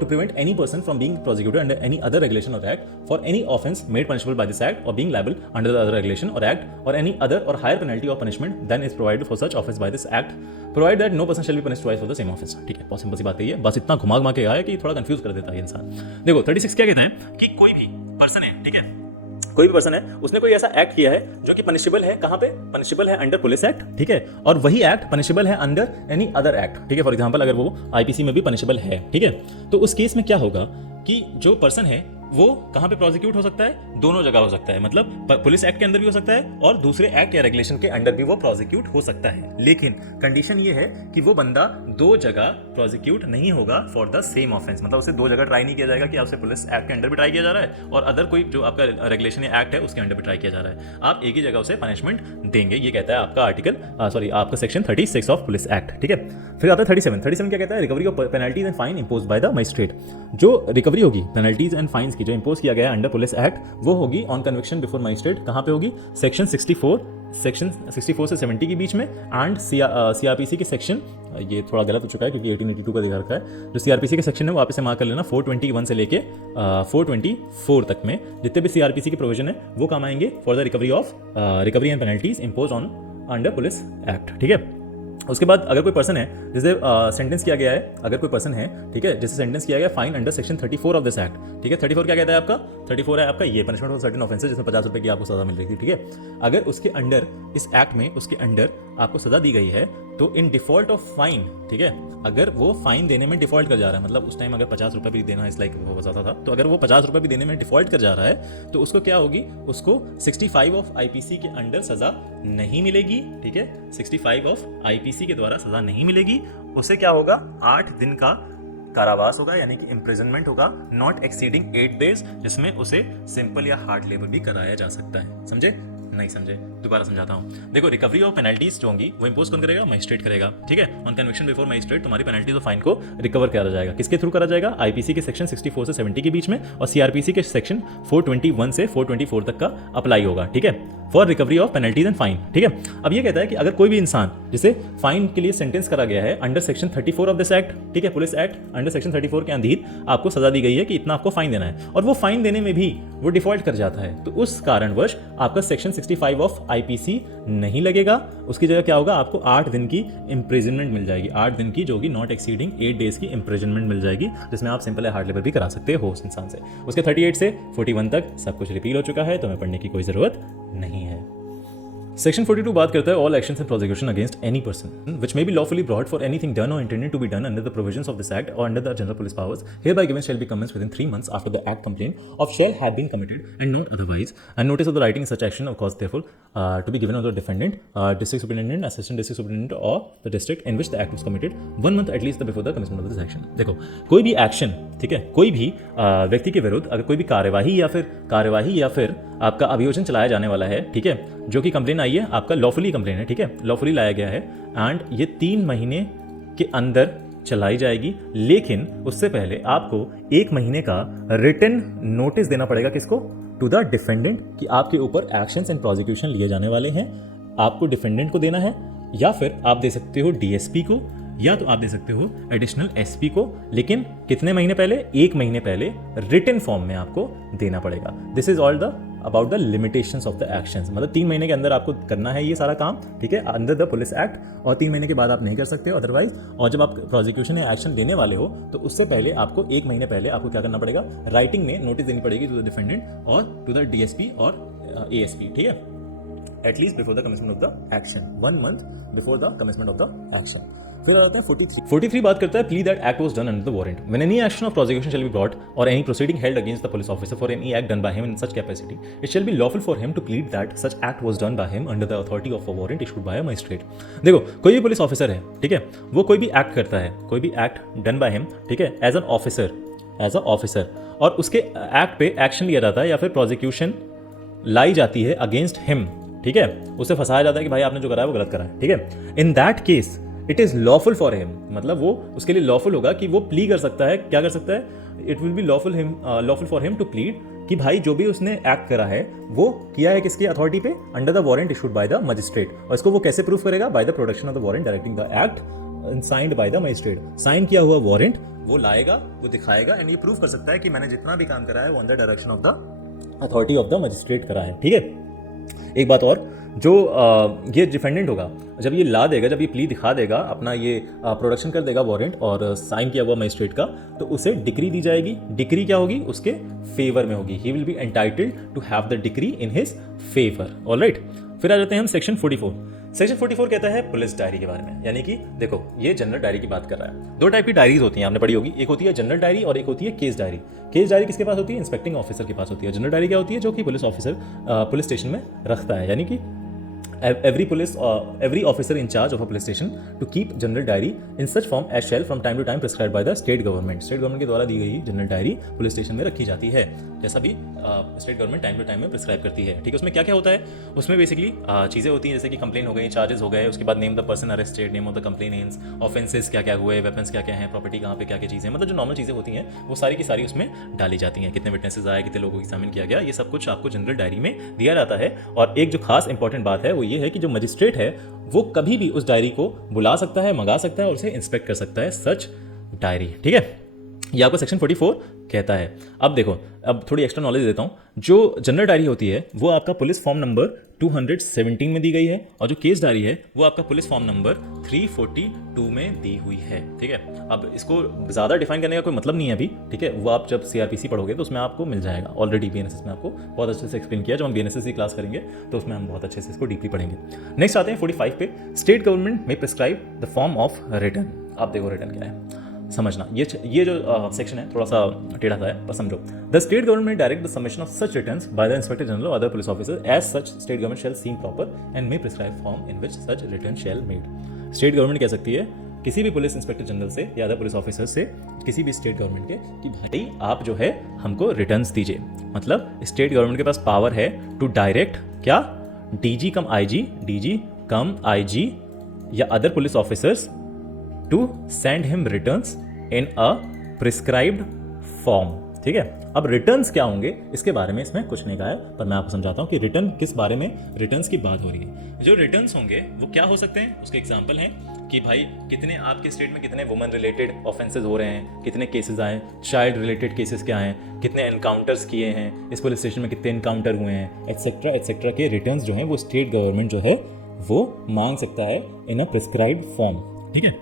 to prevent any person from being prosecuted under any other regulation or act for any offence made punishable by this act or being liable under the other regulation or act or any other or higher penalty of punishment than is provided for such offence by this act provide that no person shall be punished twice for the same offence. ठीक है, बहुत simple सी बात है ये, बस इतना घुमा के आया है कि थोड़ा कंफ्यूज कर देता है इंसान। देखो 36 क्या कहता है कि कोई भी पर्सन है, ठीक है, कोई भी पर्सन है, उसने कोई ऐसा एक्ट किया है जो कि पनिशेबल है, कहां पे पनिशेबल है? Under police act. ठीक है, और वही एक्ट पनिशेबल है अंडर एनी अदर एक्ट। ठीक है, फॉर एग्जांपल अगर वो आईपीसी में भी पनिशेबल है, ठीक है, तो उस केस में क्या होगा कि जो पर्सन है वो कहां पे प्रोसिक्यूट हो सकता है? दोनों जगह हो सकता है, मतलब पुलिस एक्ट के अंदर भी हो सकता है और दूसरे एक्ट या रेगुलेशन के अंडर भी वो प्रोसिक्यूट हो सकता है। लेकिन कंडीशन ये है कि वो बंदा दो जगह प्रोसिक्यूट नहीं होगा फॉर द सेम ऑफेंस, मतलब उसे दो जगह ट्राई नहीं किया जाएगा कि आपसे पुलिस एक्ट के अंडर भी ट्राई किया जा रहा है और अदर कोई जो आपका रेगुलेशन या एक्ट है उसके अंडर भी ट्राई किया जा रहा है। आप एक ही जगह उसे पनिशमेंट देंगे, ये कहता है आपका आपका सेक्शन 36 ऑफ पुलिस एक्ट। ठीक है, फिर आता है 37 क्या कहता है? Recovery of penalties and fine imposed bye the magistrate. जो रिकवरी होगी पेनल्टीज एंड फाइन्स की जो इम्पोज किया गया है अंडर पुलिस एक्ट, वो होगी ऑन कन्विक्शन बिफोर मजिस्ट्रेट। कहां पे होगी? सेक्शन 64 से 70 के बीच में एंड सीआरपीसी के सेक्शन, ये थोड़ा गलत हो चुका है क्योंकि 1882 का दिखा रखा है, जो सीआरपीसी के सेक्शन है वो वापस से मार्क कर लेना, 421 से लेके 424 तक में जितने भी सीआरपीसी के प्रोविजन है वो काम आएंगे for the recovery and penalties impose on under police act. ठीक है, उसके बाद अगर कोई पर्सन है जिसे सेंटेंस किया गया है, अगर कोई पर्सन है, ठीक है, जिसे सेंटेंस किया गया fine under section 34 of this act. ठीक है, 34 क्या कहता है आपका? 34 है आपका ये पनिशमेंट फॉर सर्टेन ऑफेंसेस जिसमें 50 रुपए की आपको सजा मिल रही थी। ठीक है, अगर उसके अंडर इस एक्ट में उसके अंडर आपको सजा दी गई है तो इन डिफॉल्ट ऑफ फाइन, ठीक है, अगर वो फाइन देने में डिफॉल्ट कर जा रहा है, मतलब उस टाइम अगर 50 रुपए भी देना इस लाइक वो बताता था, तो अगर वो 50 रुपए भी देने में डिफॉल्ट कर जा रहा है तो उसको क्या होगी? उसको 65 ऑफ आईपीसी के अंडर सजा नहीं मिलेगी। ठीक है, 65 ऑफ आईपीसी के द्वारा सजा नहीं मिलेगी। उसे क्या होगा? 8 दिन का कारावास होगा, यानी कि इम्प्रिजनमेंट होगा नॉट एक्सीडिंग 8 डेज, जिसमें उसे सिंपल या हार्ड लेबर भी कराया जा सकता है। समझे? नहीं समझे? दोबारा समझाता हूं। देखो, रिकवरी ऑफ पेनल्टीज जो होंगी वो इंपोज कौन करेगा? मजिस्ट्रेट करेगा। ठीक है, ऑन कन्विक्शन बिफोर मजिस्ट्रेट तुम्हारी पेनल्टीज और फाइन को रिकवर करा जाएगा। किसके थ्रू करा जाएगा? आईपीसी के सेक्शन 64 से 70 के बीच में और सीआरपीसी के सेक्शन 421 से 424 तक का अप्लाई होगा। ठीक है, for recovery of penalties and fine. ठीक है, अब ये कहता है कि अगर कोई भी इंसान जिसे फाइन के लिए सेंटेंस करा गया है under section 34 of this act, ठीक है, पुलिस एक्ट अंडर सेक्शन 34 के अधीन आपको सजा दी गई है कि इतना आपको फाइन देना है, और वो फाइन देने में भी वो डिफॉल्ट कर जाता है, तो उस कारणवश आपका सेक्शन 65 ऑफ आईपीसी नहीं लगेगा। उसकी जगह क्या होगा? आपको 8 दिन की इंप्रिजनमेंट मिल जाएगी, 8 दिन की, जो कि नॉट एक्सीडिंग 8 डेज की इंप्रिजनमेंट मिल जाएगी, जिसमें आप सिंपल या हार्ड लेबर भी करा सकते हो उस इंसान से। उसके 38 से 41 तक सब कुछ रिपील हो चुका है, तो हमें पढ़ने की कोई जरूरत नहीं है। सेक्शन 42 बात करता है all actions and prosecution against any person which may be lawfully brought for anything done or intended to be done under the provisions of this act or under the general police powers hereby given shall be commenced within 3 months after the act complaint of shall have been committed and not otherwise, and notice of the writing such action of cause therefore to be given on the defendant, district superintendent, assistant district superintendent or the district in which the act was committed 1 month at least before the commencement of this action। देखो, कोई भी action, ठीक है, कोई भी व्यक्ति के विरुद्ध अगर कोई भी कार्यवाही या फिर आपका अभियोजन चलाया जाने वाला है, ठीक है, जो कि कंप्लेन आई है, आपका लॉफुली कंप्लेन है, ठीक है, लॉफुली लाया गया है, एंड ये 3 महीने के अंदर चलाई जाएगी, लेकिन उससे पहले आपको 1 महीने का रिटन नोटिस देना पड़ेगा। किसको? टू द डिफेंडेंट, कि आपके ऊपर एक्शंस एंड प्रोसिक्यूशन लिए जाने वाले हैं। आपको डिफेंडेंट को देना है, या फिर आप दे सकते हो डीएसपी को, या तो आप दे सकते हो एडिशनल एसपी को, लेकिन कितने महीने पहले? 1 महीने पहले रिटन फॉर्म में आपको देना पड़ेगा। This is all the about the limitations of the actions, मतलब 3 महीने के अंदर आपको करना है ये सारा काम, ठीक है, अंडर द पुलिस एक्ट, और 3 महीने के बाद आप नहीं कर सकते हो अदरवाइज। और जब आप प्रोसिक्यूशन या एक्शन लेने वाले हो तो उससे पहले आपको 1 महीने पहले आपको क्या करना पड़ेगा? राइटिंग में नोटिस देनी पड़ेगी टू द डिफेंडेंट और टू द डीएसपी और एएसपी, ठीक है, at least before the commencement of the action, 1 month before the commencement of the action। फिर आता है 43 बात करता है plea that act was done under the warrant when any action of prosecution shall be brought or any proceeding held against the police officer for any act done by him in such capacity, it shall be lawful for him to plead that such act was done by him under the authority of a warrant issued by a magistrate। देखो, कोई भी police officer है, ठीक है, वो कोई भी act करता है, कोई भी एक्ट डन बाय हिम, ठीक है, एज अ ऑफिसर, और उसके एक्ट पे एक्शन लिया जाता है या फिर प्रोसिक्यूशन लाई जाती है अगेंस्ट हिम, ठीक है, उसे फंसाया जाता है कि भाई आपने जो करा है वो गलत करा है, ठीक है। In that case it is lawful for him, मतलब वो उसके लिए लॉफुल होगा कि वो प्ली कर सकता है, क्या कर सकता है, it will be lawful for him to plead कि भाई जो भी उसने एक्ट करा है वो किया है किसकी अथॉरिटी पे, under the warrant issued by the magistrate. और इसको वो कैसे प्रूफ करेगा, by the production of the warrant directing the act signed by the magistrate. Sign किया हुआ वारंट वो लाएगा, वो दिखाएगा एंड ये प्रूफ कर सकता है कि मैंने जितना भी काम करा है वो under direction of the authority of the magistrate करा है, ठीक है। एक बात और, जो ये डिफेंडेंट होगा जब ये ला देगा, जब ये प्ली दिखा देगा, अपना ये प्रोडक्शन कर देगा वारंट और साइन किया हुआ मजिस्ट्रेट का, तो उसे डिक्री दी जाएगी। डिक्री क्या होगी, उसके फेवर में होगी। He will be entitled to have the decree in his favour. Alright, फिर आ जाते हैं हम सेक्शन 44। सेक्शन 44 कहता है पुलिस डायरी के बारे में, यानी कि देखो ये जनरल डायरी की बात कर रहा है। दो टाइप की डायरीज होती हैं, आपने पढ़ी होगी, एक होती है जनरल डायरी और एक होती है केस डायरी। केस डायरी किसके पास होती है, इंस्पेक्टिंग ऑफिसर के पास होती है। जनरल डायरी क्या होती है, जो कि पुलिस ऑफिसर पुलिस स्टेशन में रखता है, यानी कि every officer in charge of a police station to keep general diary in such form as shall from time to time prescribed by the state government। State government के द्वारा दी गई general diary police station में रखी जाती है, जैसा भी state government time to time में प्रिस्क्राइब करती है, ठीक है। उसमें क्या क्या होता है, उसमें बेसिकली चीज़ें होती हैं जैसे कि कंप्लेन हो गई, चार्जेस हो गए, उसके बाद name the person arrested, name of the complainants, offences क्या क्या हुए, वेपन्स क्या क्या हैं, प्रॉपर्टी कहाँ पे क्या क्या चीज़ें, मतलब जो नॉर्मल चीज़ें होती हैं वो सारी की सारी उसमें डाली जाती हैं। कितने विटनेसेस आए, कितने लोगों को एग्जामिन किया गया, ये सब कुछ आपको जनरल डायरी में दिया जाता है। और एक जो खास इंपॉर्टेंट बात है वो ये है कि जो मजिस्ट्रेट है वो कभी भी उस डायरी को बुला सकता है, मंगा सकता है और उसे इंस्पेक्ट कर सकता है, सच डायरी, ठीक है। ये आपको सेक्शन 44 कहता है। अब देखो, अब थोड़ी एक्स्ट्रा नॉलेज देता हूं। जो जनरल डायरी होती है वो आपका पुलिस फॉर्म नंबर 217 में दी गई है और जो केस डायरी है वो आपका पुलिस फॉर्म नंबर 342 में दी हुई है, ठीक है। अब इसको ज़्यादा डिफाइन करने का कोई मतलब नहीं है अभी, ठीक है, वो आप जब CRPC पढ़ोगे तो उसमें आपको मिल जाएगा। ऑलरेडी BNSS में आपको बहुत अच्छे से एक्सप्लेन किया, जब हम BNSS की क्लास करेंगे तो उसमें हम बहुत अच्छे से इसको डीपली पढ़ेंगे। नेक्स्ट आते हैं 45 पे, स्टेट गवर्नमेंट में prescribe the form of return. आप देखो रिटर्न क्या है, समझना। ये जो सेक्शन है थोड़ा सा टेढ़ा सा है, पर समझो। The state government direct the submission of such returns by the inspector general और other police officer as such state government shall seem proper and may prescribe form in which such return shall made. State government कह सकती है किसी भी police inspector general से या other police officer से, किसी भी स्टेट गवर्नमेंट के, कि भाई आप जो है हमको रिटर्न्स दीजिए। मतलब स्टेट गवर्नमेंट के पास पावर है टू डायरेक्ट क्या, DG कम IG, DG कम IG या other police officers to send him returns in a prescribed form, ठीक है। अब रिटर्न्स क्या होंगे इसके बारे में इसमें कुछ नहीं कहा है, पर मैं आपको समझाता हूँ कि रिटर्न किस बारे में, रिटर्न्स की बात हो रही है। जो रिटर्न्स होंगे वो क्या हो सकते हैं, उसके एग्जांपल हैं कि भाई कितने आपके स्टेट में कितने वुमेन रिलेटेड ऑफेंसेस हो रहे हैं, कितने केसेस आए, चाइल्ड रिलेटेड केसेस क्या हैं, कितने एनकाउंटर्स किए हैं इस पुलिस स्टेशन में, कितने एनकाउंटर हुए हैं, एक्सेट्रा के रिटर्न्स जो हैं वो स्टेट गवर्नमेंट जो है वो मांग सकता है इन अ प्रिस्क्राइब्ड फॉर्म, ठीक है।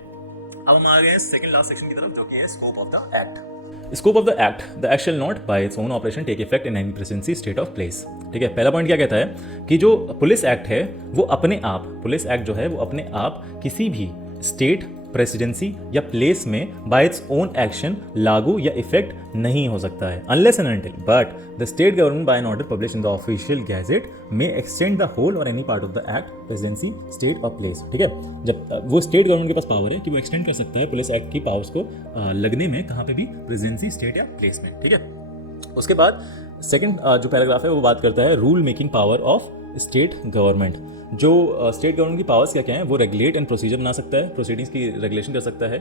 अब हम आ गए हैं सेकंड लास्ट सेक्शन की तरफ, जो कि है scope of the act. Scope of the act act shall not by its own operation take effect in any presidency state of place, ठीक है। पहला पॉइंट क्या कहता है कि जो पुलिस एक्ट है वो अपने आप, पुलिस एक्ट जो है वो अपने आप किसी भी स्टेट, प्रेसिडेंसी या प्लेस में बाय इट्स ओन एक्शन लागू या इफेक्ट नहीं हो सकता है, unless and until but the state government by an order publish in the official gazette में एक्सटेंड द होल और any part of the act, presidency, state और प्लेस, ठीक है। जब वो स्टेट गवर्नमेंट के पास पावर है कि वो एक्सटेंड कर सकता है पुलिस एक्ट की पावर्स को लगने में कहाँ पे भी, प्रेसिडेंसी, स्टेट या प्लेस में, ठीक है। उसके बाद सेकंड जो पैराग्राफ है वो बात करता है rule making power of state government. जो स्टेट गवर्नमेंट की पावर्स क्या क्या हैं, वो रेगुलेट एंड प्रोसीजर बना सकता है, प्रोसीडिंग्स की रेगुलेशन कर सकता है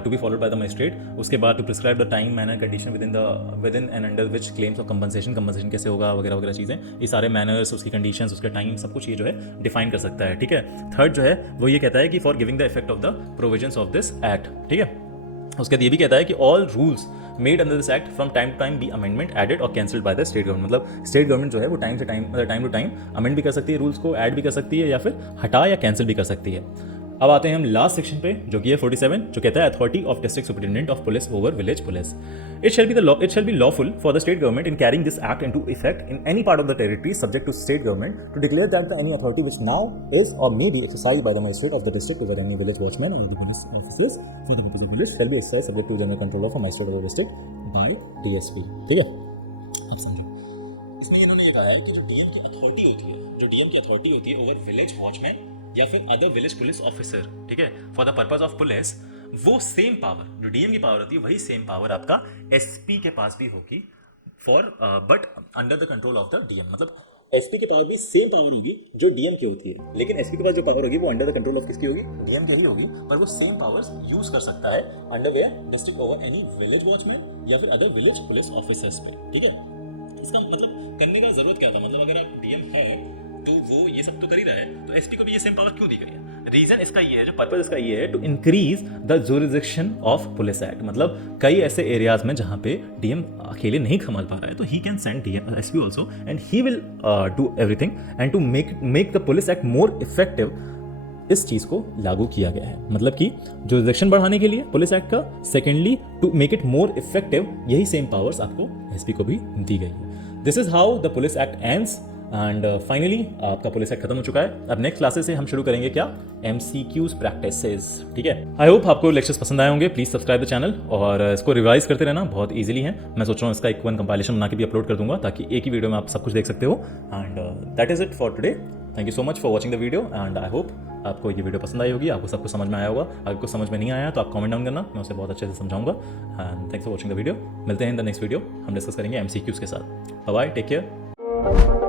to be followed by the magistrate. उसके बाद to prescribe the time, manner, condition within and under which claims of compensation कैसे होगा, वगैरह वगैरह चीज़ें, ये सारे मैनर्स, उसकी कंडीशंस, उसका टाइम, सब कुछ ये जो है डिफाइन कर सकता है, ठीक है। थर्ड जो है वो ये कहता है कि for giving the effect of the provisions of this act, ठीक है। उसके बाद ये भी कहता है कि all rules made under this act from time to time be amendment added or cancelled by the state government. मतलब स्टेट गवर्नमेंट जो है वो टाइम टू टाइम अमेंड भी कर सकती है, रूल्स को ऐड भी कर सकती है या फिर हटा या कैंसिल भी कर सकती है। अब आते हैं हम लास्ट सेक्शन पे, जो कि है 47, जो कहता है authority of district superintendent of police over village police. It shall be lawful for the state government in carrying this act into effect in any part of the territory subject to state government to declare that any authority which now is or may be exercised by the magistrate of the district over any village watchman or the police officers for the purpose of police shall B exercised subject to general control of magistrate of the district by DSP, ठीक है। अब समझो, इसमें इन्होंने ये कहा है कि जो डीएम की अथॉरिटी होती है ओवर विलेज वॉचमैन या फिर अदर विलेज पुलिस ऑफिसर, ठीक है, for the purpose of police, वो सेम पावर जो डीएम की पावर होती है वही सेम पावर आपका SP के पास भी होगी for but under the control of the DM. मतलब एसपी के पास भी सेम पावर होगी जो डीएम की होती है, लेकिन एसपी के पास जो पावर होगी वो अंडर द कंट्रोल ऑफ किसकी होगी, डीएम की ही होगी, पर वो सेम पावर्स यूज कर सकता है under where district over any village watchman या फिर अदर विलेज पुलिस ऑफिसर्स पे। ठीक है, इसका मतलब करने का जरूरत क्या था, मतलब अगर आप डीएम है तो वो ये सब तो कर ही रहा है, तो एसपी को भी ये सेम पावर क्यों दी गई है? रीजन इसका ये है, जो पर्पस इसका ये है, to increase the jurisdiction of police act. मतलब कई ऐसे एरियाज में जहां पे डीएम अकेले नहीं संभाल पा रहा है, तो he can send DM SP also and he will do everything and to make the police act more effective. इस चीज को लागू किया गया है, मतलब कि जुरिडिक्शन बढ़ाने के लिए पुलिस एक्ट का, secondly to make it more effective, यही सेम पावर्स आपको एसपी को भी दी गई है। This is how the police act ends and finally आपका पुलिस एक्ट खत्म हो चुका है। अब नेक्स्ट क्लासेस से हम शुरू करेंगे क्या, MCQs प्रैक्टिसेस। ठीक है, आई होप आपको लेक्चर्स पसंद आए होंगे। प्लीज सब्सक्राइब द चैनल और इसको रिवाइज करते रहना, बहुत इजीली है। मैं सोच रहा हूँ इसका एक वन कंपाइलेशन बना के भी अपलोड कर दूंगा ताकि एक ही वीडियो में आप सब कुछ देख सकते हो। And that is it for today. Thank you so much for watching the video and I hope आपको ये वीडियो पसंद आई होगी, आपको सब कुछ समझ में आया होगा। अगर कुछ समझ में नहीं आया तो आप कमेंट डाउन करना, मैं उसे बहुत अच्छे से समझाऊंगा। And thanks for watching the video. मिलते हैं इन द नेक्स्ट वीडियो, हम डिस्कस करेंगे MCQs के साथ। Bye bye, take care.